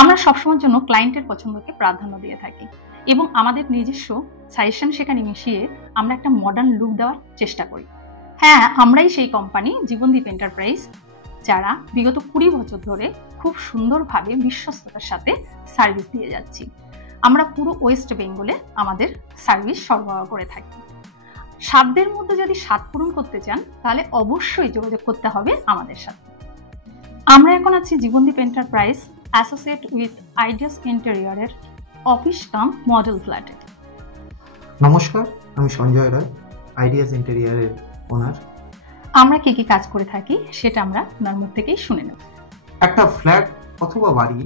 আমরা সবসময়ের জন্য ক্লায়েন্টের পছন্দকে প্রাধান্য দিয়ে থাকি এবং আমাদের নিজস্ব সাজেশন সেখানে মিশিয়ে আমরা একটা মডার্ন লুক দেওয়ার চেষ্টা করি। হ্যাঁ, আমরাই সেই কোম্পানি জীবনদীপ এন্টারপ্রাইজ, যারা বিগত 20 বছর ধরে খুব সুন্দরভাবে বিশ্বস্ততার সাথে সার্ভিস দিয়ে যাচ্ছি। আমরা পুরো ওয়েস্ট বেঙ্গলে আমাদের সার্ভিস সরবরাহ করে থাকি। সাধ্যের মধ্যে যদি স্বাদ পূরণ করতে চান তাহলে অবশ্যই যোগাযোগ করতে হবে আমাদের সাথে। আমরা এখন আছি Jibandeep enterprise associate with ideas ইন্টেরিয়রের অফিস কাম মডেল ফ্ল্যাটে। নমস্কার, আমি সঞ্জয় রায়, আইডিয়াস ইন্টেরিয়রের ওনার। আমরা কি কি কাজ করে থাকি সেটা আমরা ওনার মুখ থেকেই শুনে নেব। একটা ফ্ল্যাট অথবা বাড়ি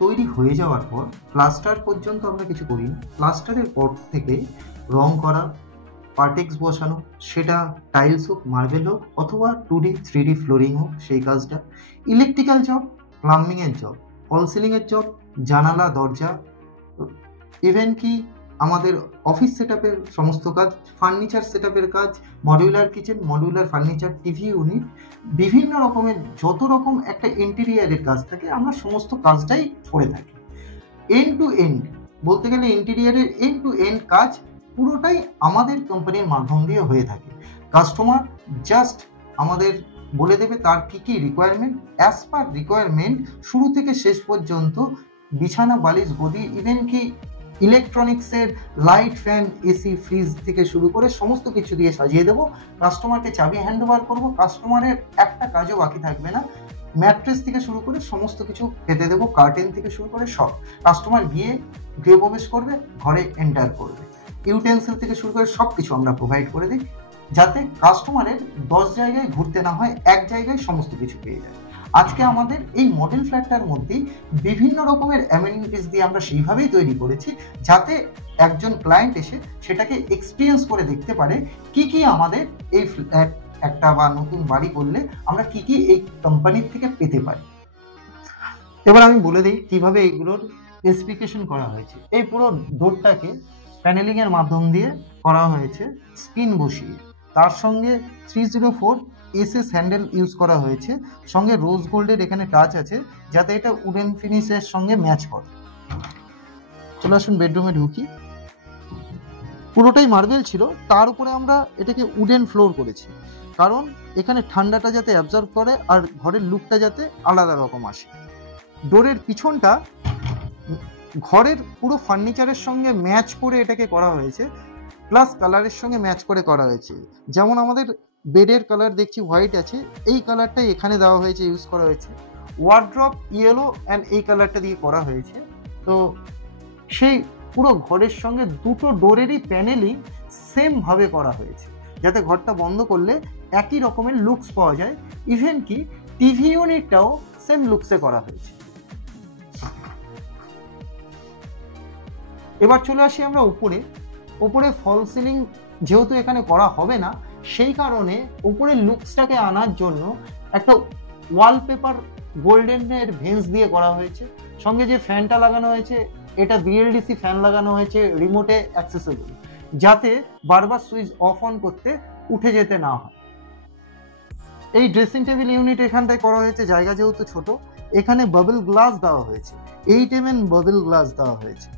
তৈরি হয়ে যাওয়ার পর প্লাস্টার পর্যন্ত আমরা কিছু করি। প্লাস্টারের পর থেকে রং করা, পার্টেক্স বসানো, সেটা টাইলস হোক, মার্বেল হোক, অথবা 2D 3D ফ্লোরিং হোক, সেই কাজটা, ইলেকট্রিক্যাল জব, প্লাম্বিংয়ের জব, ফল সিলিংয়ের জব, জানালা দরজা, ইভেন কি আমাদের অফিস সেটআপের সমস্ত কাজ, ফার্নিচার সেটআপের কাজ, modular kitchen, modular furniture, TV unit, বিভিন্ন রকমের যত রকম একটা ইন্টেরিয়ারের কাজ থাকে আমরা সমস্ত কাজটাই করে থাকি। এন্ড টু এন্ড বলতে গেলে ইন্টেরিয়ারের এন্ড টু এন্ড কাজ পুরোটাই আমাদের কোম্পানির মাধ্যম দিয়ে হয়ে থাকে। কাস্টমার জাস্ট আমাদের বলে দেবে তার কি কি রিকোয়ারমেন্ট, অ্যাজ পার রিকোয়ারমেন্ট শুরু থেকে শেষ পর্যন্ত বিছানা, বালিশ, গদি, ইভেন কি ইলেকট্রনিক্সের লাইট, ফ্যান, এসি, ফ্রিজ থেকে শুরু করে সমস্ত কিছু দিয়ে সাজিয়ে দেবো। কাস্টমারকে চাবি হ্যান্ড ওভার করবো, কাস্টমারের একটা কাজও বাকি থাকবে না। ম্যাট্রেস থেকে শুরু করে সমস্ত কিছু পেতে দেবো, কার্টেন থেকে শুরু করে সব। কাস্টমার গিয়ে গৃহপ্রবেশ করবে, ঘরে এন্টার করবে, ইউটেন্সিল থেকে শুরু করে সব কিছু আমরা প্রোভাইড করে দিই, যাতে কাস্টমারের 10 জায়গায় ঘুরতে না হয়, এক জায়গায় সমস্ত কিছু পেয়ে যায়। আজকে আমাদের এই মডেল ফ্ল্যাটটার মধ্যেই বিভিন্ন রকমের অ্যামেনিটিস দিয়ে আমরা সেইভাবেই তৈরি করেছি যাতে একজন ক্লায়েন্ট এসে সেটাকে এক্সপিরিয়েন্স করে দেখতে পারে কি কি আমাদের এই ফ্ল্যাট একটা বা নতুন বাড়ি করলে আমরা কি কি এই কোম্পানির থেকে পেতে পারি। এবার আমি বলে দিই কিভাবে এইগুলোর স্পেসিফিকেশন করা হয়েছে। এই পুরো ডোরটাকে প্যানেলিং এর মাধ্যম দিয়ে করা হয়েছে স্পিন বসিয়ে, তার সঙ্গে 304 এসএস হ্যান্ডেল ইউজ করা হয়েছে, সঙ্গে রোজ গোল্ডের এখানে টাচ আছে যাতে এটা উডেন ফিনিশের সঙ্গে ম্যাচ করে। চলে আসুন বেডরুমে ঢুকি। পুরোটাই মার্বেল ছিল, তার উপরে আমরা এটাকে উডেন ফ্লোর করেছি, কারণ এখানে ঠান্ডাটা যাতে অ্যাবজর্ব করে আর ঘরের লুকটা যাতে আলাদা রকম আসে। ডোরের পিছনটা ঘরের পুরো ফার্নিচারের সঙ্গে ম্যাচ করে এটাকে করা হয়েছে, প্লাস কালারের সঙ্গে ম্যাচ করে করা হয়েছে। যেমন আমাদের বেডের কালার দেখছি হোয়াইট আছে, এই কালারটাই এখানে দেওয়া হয়েছে, ইউজ করা হয়েছে। ওয়ার্ড্রপ ইয়েলো অ্যান্ড এই কালারটা দিয়ে করা হয়েছে। তো সেই পুরো ঘরের সঙ্গে দুটো ডোরেরই প্যানেলিং সেমভাবে করা হয়েছে যাতে ঘরটা বন্ধ করলে একই রকমের লুকস পাওয়া যায়। ইভেন কি টিভি ইউনিটটাও সেম লুকসে করা হয়েছে। এবার চলে আসি আমরা উপরে ফল সিলিং যেহেতু এখানে করা হবে না, সেই কারণে উপরের লুকসটাকে আনার জন্য একটা ওয়ালপেপার গোল্ডেনের ভেন্স দিয়ে করা হয়েছে। সঙ্গে যে ফ্যানটা লাগানো হয়েছে এটা বিএলডিসি ফ্যান লাগানো হয়েছে, রিমোটে অ্যাক্সেসেবল, যাতে বারবার সুইচ অফ অন করতে উঠে যেতে না হয়। এই ড্রেসিং টেবিল ইউনিট এখানটায় করা হয়েছে, জায়গা যেহেতু ছোট, এখানে বাবল গ্লাস দেওয়া হয়েছে, 8 mm বাবল গ্লাস দেওয়া হয়েছে।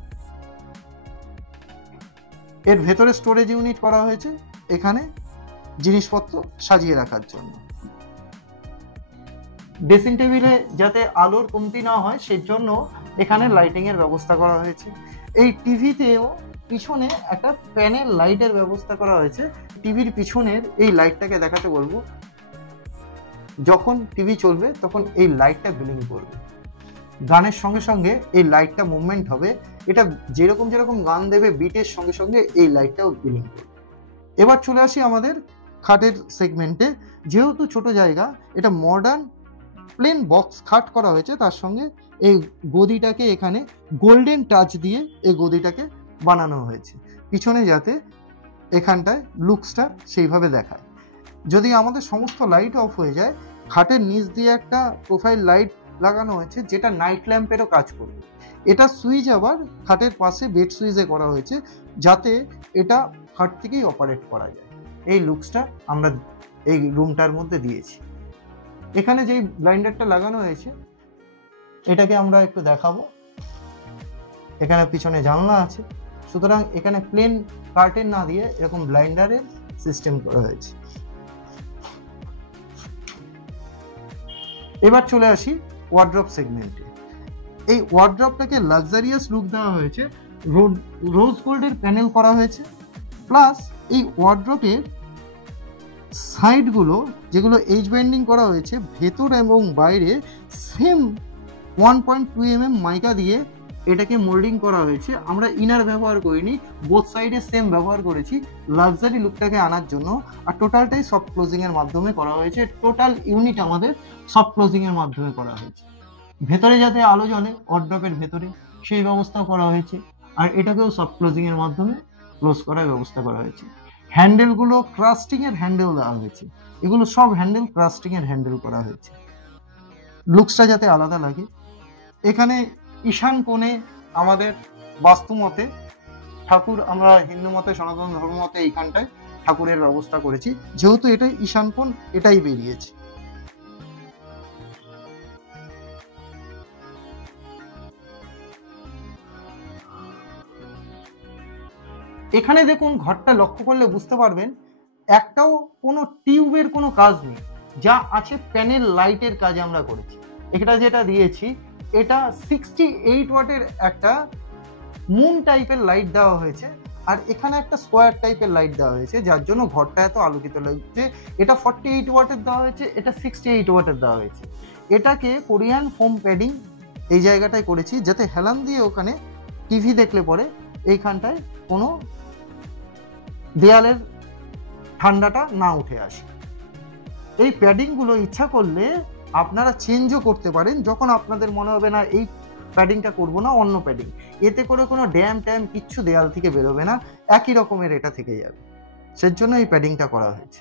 এর ভেতরে স্টোরেজ ইউনিট করা হয়েছে এখানে জিনিসপত্র সাজিয়ে রাখার জন্য। ড্রেসিং টেবিলে যাতে আলোর কমতি না হয় সেই জন্য এখানে লাইটিং এর ব্যবস্থা করা হয়েছে। এই টিভিতেও পিছনে একটা প্যানেল লাইটের ব্যবস্থা করা হয়েছে। টিভির পিছনের এই লাইটটাকে দেখাতে বলবো, যখন টিভি চলবে তখন এই লাইটটা ব্লিং করবে, গানের সঙ্গে সঙ্গে এই লাইটটা মুভমেন্ট হবে। এটা যেরকম যেরকম গান দেবে বিটের সঙ্গে সঙ্গে এই লাইটটাও ব্লিং করবে। এবার চলে আসি আমাদের খাটের সেগমেন্টে। যেহেতু ছোট জায়গা, এটা মডার্ন প্লেন বক্স খাট করা হয়েছে, তার সঙ্গে এই গদিটাকে এখানে গোল্ডেন টাচ দিয়ে এই গদিটাকে বানানো হয়েছে পিছনে, যাতে এখানটায় লুকসটা সেইভাবে দেখায়। যদি আমাদের সমস্ত লাইট অফ হয়ে যায়, খাটের নিচ দিয়ে একটা প্রোফাইল লাইট লাগানো হয়েছে যেটা নাইট ল্যাম্পেরও কাজ করবে। এটা সুইচ আবার খাটের পাশে বেড সুইচে করা হয়েছে যাতে এটা খাট থেকেই অপারেট করা যায়। এই লুকসটা আমরা এই রুমটার মধ্যে দিয়েছি। এখানে যেই ব্লাইন্ডারটা লাগানো হয়েছে এটাকে আমরা একটু দেখাবো। এখানে পিছনে জানলা আছে, সুতরাং এখানে প্লেন কার্টেন না দিয়ে এরকম ব্লাইন্ডারের সিস্টেম করা হয়েছে। এবার চলে আসি ওয়ার্ড্রপ সেগমেন্টে। এই ওয়ার্ড্রপটাকে লাক্সারিয়াস লুক দেওয়া হয়েছে, রোজ গোল্ডের প্যানেল করা হয়েছে, প্লাস এই ওয়ার্ড্রপের সাইডগুলো যেগুলো এজ বাইন্ডিং করা হয়েছে, ভেতর এবং বাইরে সেম 1.2 mm মাইকা দিয়ে এটাকে মোল্ডিং করা হয়েছে। আমরা ইনার ব্যবহার করিনি, বোথ সাইডে সেম ব্যবহার করেছি লাক্সারি লুকটাকে আনার জন্য। আর টোটালটাই সফট ক্লোজিং এর মাধ্যমে করা হয়েছে, টোটাল ইউনিট আমাদের সফট ক্লোজিং এর মাধ্যমে করা হয়েছে। ভেতরে যাতে আলো জ্বলে ওয়ার্ড্রপের ভেতরে সেই ব্যবস্থা করা হয়েছে, আর এটাকেও সফট ক্লোজিং এর মাধ্যমে ক্লোজ করার ব্যবস্থা করা হয়েছে। হ্যান্ডেলগুলো ক্রাস্টিং এর হ্যান্ডেল দেওয়া হয়েছে, এগুলো সব হ্যান্ডেল ক্রাস্টিং এর হ্যান্ডেল করা হয়েছে, লুকসটা যাতে আলাদা লাগে। এখানে ঈশান কোণে আমাদের বাস্তু মতে ঠাকুর, আমরা হিন্দু মতে সনাতন ধর্ম মতে এইখানটায় ঠাকুরের ব্যবস্থা করেছি, যেহেতু এটাই ঈশান কোণ, এটাই বেরিয়েছে। এখানে দেখুন, ঘরটা লক্ষ্য করলে বুঝতে পারবেন একটাও কোনো টিউবের কোনো কাজ নেই, যা আছে প্যানেল লাইটের কাজে আমরা করেছি। এটা যেটা দিয়েছি এটা 68 ওয়াটের একটা মুন টাইপের লাইট দেওয়া হয়েছে, আর এখানে একটা স্কোয়ার টাইপের লাইট দেওয়া হয়েছে, যার জন্য ঘরটা এত আলোকিত লাগছে। এটা 48 ওয়াটের দেওয়া হয়েছে, এটা 68 ওয়াটের দেওয়া হয়েছে। এটাকে কোরিয়ান ফোম প্যাডিং এই জায়গাটায় করেছি, যাতে হেলান দিয়ে ওখানে টিভি দেখলে পরে এইখানটায় কোনো দেয়ালের ঠান্ডাটা না উঠে আসে। এই প্যাডিংগুলো ইচ্ছা করলে আপনারা চেঞ্জও করতে পারেন, যখন আপনাদের মনে হবে না এই প্যাডিংটা করব না, অন্য প্যাডিং, এতে করে কোনো ড্যাম ট্যাম কিচ্ছু দেয়াল থেকে বেরোবে না, একই রকমের এটা থেকে যাবে, সেজন্য এই প্যাডিংটা করা হয়েছে।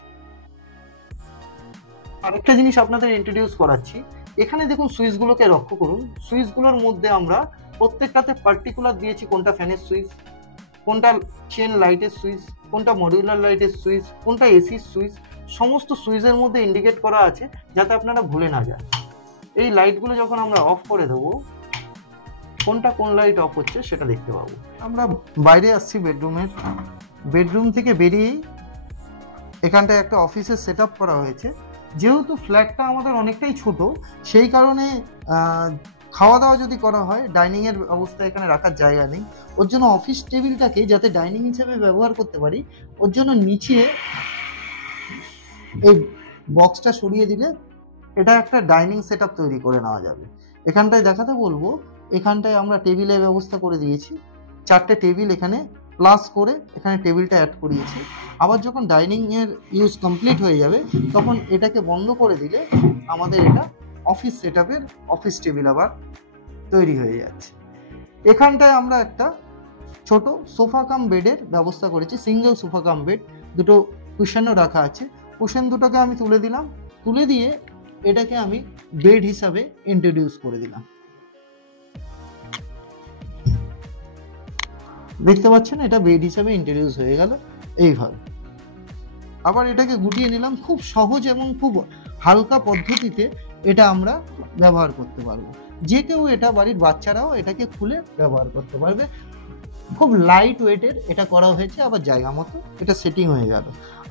আরেকটা জিনিস আপনাদের ইন্ট্রোডিউস করাচ্ছি, এখানে দেখুন সুইচগুলোকে লক্ষ্য করুন। সুইচগুলোর মধ্যে আমরা প্রত্যেকটাতে পার্টিকুলার দিয়েছি, কোনটা ফ্যানের সুইচ, কোনটা চেন লাইটের সুইচ, কোনটা মডিউলার লাইটের সুইচ, কোনটা এসির সুইচ, সমস্ত সুইচের মধ্যে ইন্ডিকেট করা আছে যাতে আপনারা ভুলে না যান। এই লাইটগুলো যখন আমরা অফ করে দেবো, কোনটা কোন লাইট অফ হচ্ছে সেটা দেখতে পাবো। আমরা বাইরে আসছি বেডরুমের, বেডরুম থেকে বেরিয়েই এখানটায় একটা অফিসের সেট আপ করা হয়েছে। যেহেতু ফ্ল্যাটটা আমাদের অনেকটাই ছোট, সেই কারণে খাওয়া দাওয়া যদি করা হয়, ডাইনিং এর অবস্থা এখানে রাখার জায়গা নেই, ওর জন্য অফিস টেবিলটাকে যাতে ডাইনিং হিসেবে ব্যবহার করতে পারি, ওর জন্য নিচে এই বক্সটা সরিয়ে দিলে এটা একটা ডাইনিং সেট আপ তৈরি করে নেওয়া যাবে। এখানটায় দেখাতে বলবো, এখানটায় আমরা টেবিলের ব্যবস্থা করে দিয়েছি, 4টে টেবিল এখানে প্লাস করে এখানে টেবিলটা অ্যাড করিয়েছি। আবার যখন ডাইনিং এর ইউজ কমপ্লিট হয়ে যাবে, তখন এটাকে বন্ধ করে দিলে আমাদের এটা অফিস সেট আপের অফিস টেবিল আবার তৈরি হয়ে যাচ্ছে। এখানটায় আমরা একটা ছোট সোফা কাম বেডের ব্যবস্থা করেছি, সিঙ্গেল সোফা কাম বেড, দুটো কুশনও রাখা আছে। কুশন দুটোকে আমি তুলে দিলাম, তুলে দিয়ে এটাকে আমি বেড হিসাবে ইন্ট্রোডিউস করে দিলাম। দেখতে পাচ্ছেন এটা বেড হিসাবে ইন্ট্রোডিউস হয়ে গেল এইভাবে। আবার এটাকে গুটিয়ে নিলাম, খুব সহজ এবং খুব হালকা পদ্ধতিতে এটা আমরা ব্যবহার করতে পারবো। যে কেউ এটা, বাড়ির বাচ্চারাও এটাকে খুলে ব্যবহার করতে পারবে। খুব লাইট ওয়েটের এটা করা হয়েছে, আবার জায়গা মতো এটা সেটিং হয়ে গেল।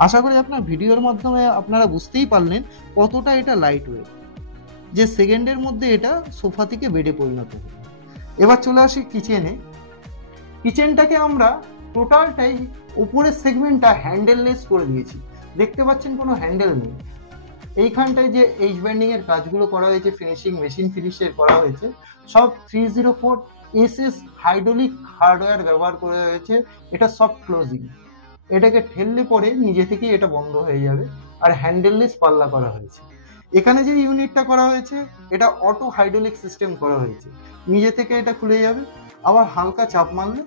আশা করি আপনার ভিডিওর মাধ্যমে আপনারা বুঝতেই পারলেন কতটা এটা লাইট ওয়েট, যে সেকেন্ডের মধ্যে এটা সোফা থেকে বেডে পরিণত হবে। এবার চলে আসি কিচেনে। কিচেনটাকে আমরা টোটালটাই উপরের সেগমেন্টটা হ্যান্ডেললেস করে দিয়েছি, দেখতে পাচ্ছেন কোনো হ্যান্ডেল নেই। এইখানটায় যে এইচ ব্যান্ডিং এর কাজগুলো করা হয়েছে, ফিনিশিং মেশিন ফিনিশের করা হয়েছে, সব 304 SS হাইড্রোলিক হার্ডওয়্যার ব্যবহার করা হয়েছে। এটা সফট ক্লোজিং, এটাকে ঠেললে পরে নিজে থেকেই এটা বন্ধ হয়ে যাবে। আর হ্যান্ডেললেস পাল্লা করা হয়েছে। এখানে যে ইউনিটটা করা হয়েছে এটা অটো হাইড্রোলিক সিস্টেম করা হয়েছে, নিজে থেকে এটা খুলে যাবে, আবার হালকা চাপ মারলে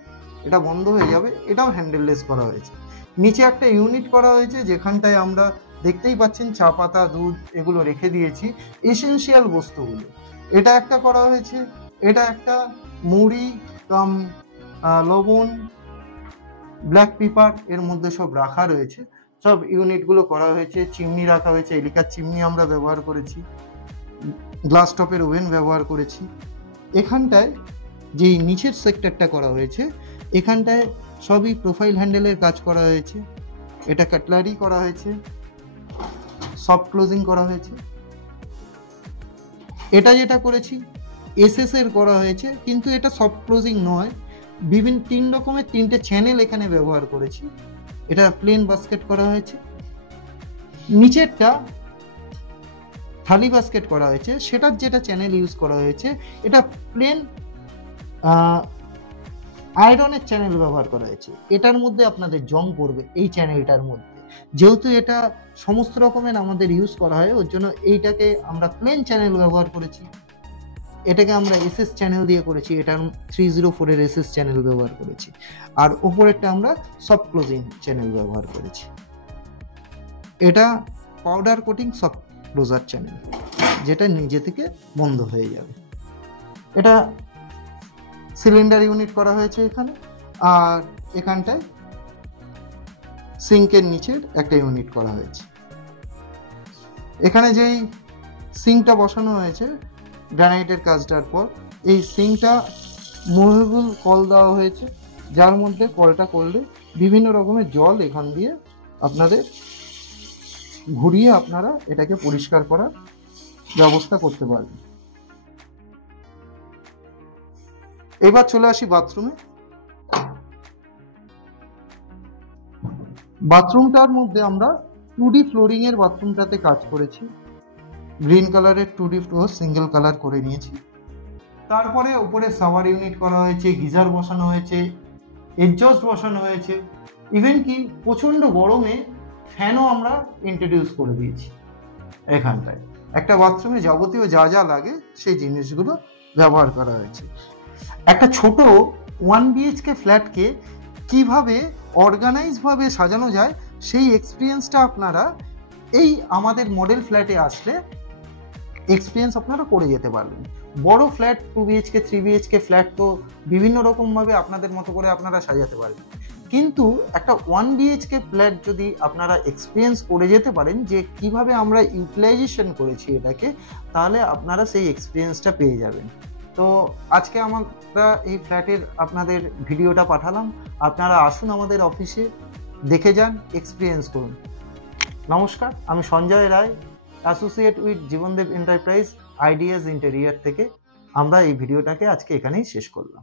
এটা বন্ধ হয়ে যাবে। এটাও হ্যান্ডেললেস করা হয়েছে। নিচে একটা ইউনিট করা হয়েছে, যেখানটায় আমরা দেখতেই পাচ্ছেন চা পাতা, দুধ এগুলো রেখে দিয়েছি, এসেনশিয়াল বস্তুগুলো। এটা একটা করা হয়েছে, এটা একটা মুড়ি কাম লবণ, ব্ল্যাক পেপার এর মধ্যে সব রাখা রয়েছে, সব ইউনিটগুলো করা হয়েছে। চিমনি রাখা হয়েছে, এলিকার চিমনি আমরা ব্যবহার করেছি, গ্লাস টপের ওভেন ব্যবহার করেছি। এখানটায় যেই নিচের সেক্টরটা করা হয়েছে, এখানটায় সবই প্রোফাইল হ্যান্ডেলের কাজ করা হয়েছে। এটা কাটলারি করা হয়েছে, সফট ক্লোজিং করা হয়েছে। এটা যেটা করেছি এসএস এর করা হয়েছে, কিন্তু এটা সফট ক্লোজিং নয়, বিভিন্ন 3 রকমের 3টে চ্যানেল এখানে ব্যবহার করেছি। এটা প্লেন বাস্কেট করা হয়েছে। নিচেরটা থালি বাস্কেট করা হয়েছে, সেটার যেটা চ্যানেল ইউজ করা হয়েছে এটা প্লেন আয়রনের চ্যানেল ব্যবহার করা হয়েছে। এটার মধ্যে আপনাদের জং পড়বে এই চ্যানেলটার মধ্যে, যেহেতু এটা সমস্ত রকমের আমাদের ইউজ করা হয়, ওর জন্য এইটাকে আমরা প্লেন চ্যানেল ব্যবহার করেছি। এটাকে আমরা এসএস চ্যানেল দিয়ে করেছি, এটার 304 এর এসএস চ্যানেল ব্যবহার করেছি। আর উপরেরটা আমরা সফট ক্লোজিং চ্যানেল ব্যবহার করেছি। এটা powder coating soft closure channel, যেটা নিজে থেকে বন্ধ হয়ে যাবে। এটা সিলিন্ডার ইউনিট করা হয়েছে এখানে, আর এখানটায় সিঙ্কের নিচের একটা ইউনিট করা হয়েছে। এখানে যেই সিঙ্কটা বসানো হয়েছে গ্রানাইটের কাজটার পর, এই সিঙ্কটা মুভেবল কল দেওয়া হয়েছে, যার মধ্যে কলটা করলে বিভিন্ন রকমের জল এখান দিয়ে আপনাদের ঘুরিয়ে আপনারা এটাকে পরিষ্কার করার ব্যবস্থা করতে পারবেন। এবার চলে আসি বাথরুমে। বাথরুমটার মধ্যে আমরা 2D ফ্লোরিং এর বাথরুমটাতে কাজ করেছি। গ্রিন কালারের 2D ফ্লোর সিঙ্গেল কালার করে নিয়েছি। তারপরে উপরে শাওয়ার ইউনিট করা হয়েছে, গিজার বসানো হয়েছে, এক্সজস্ট বসানো হয়েছে, ইভেন কি প্রচণ্ড গরমে ফ্যানও আমরা ইন্ট্রোডিউস করে দিয়েছি। এখানটায় একটা বাথরুমে যাবতীয় যা যা লাগে সেই জিনিসগুলো ব্যবহার করা হয়েছে। একটা ছোট 1 BHK ফ্ল্যাটকে কিভাবে অর্গানাইজভাবে সাজানো যায় সেই এক্সপিরিয়েন্সটা আপনারা এই আমাদের মডেল ফ্ল্যাটে আসলে এক্সপিরিয়েন্স আপনারা করে যেতে পারবেন। বড় ফ্ল্যাট 2 BHK 3 BHK ফ্ল্যাট তো বিভিন্ন রকমভাবে আপনাদের মতো করে আপনারা সাজাতে পারবেন, কিন্তু একটা 1 BHK ফ্ল্যাট যদি আপনারা এক্সপিরিয়েন্স করে যেতে পারেন যে কিভাবে আমরা ইউটিলাইজেশন করেছি এটাকে, তাহলে আপনারা সেই এক্সপিরিয়েন্সটা পেয়ে যাবেন। তো আজকে আমরা এই ফ্ল্যাটের আপনাদের ভিডিওটা পাঠালাম, আপনারা আসুন আমাদের অফিসে, দেখে যান, এক্সপিরিয়েন্স করুন। নমস্কার, আমি Sanjay Roy, associate with Jibandeb enterprise ideas interior থেকে। আমরা এই ভিডিওটাকে আজকে এখানেই শেষ করলাম।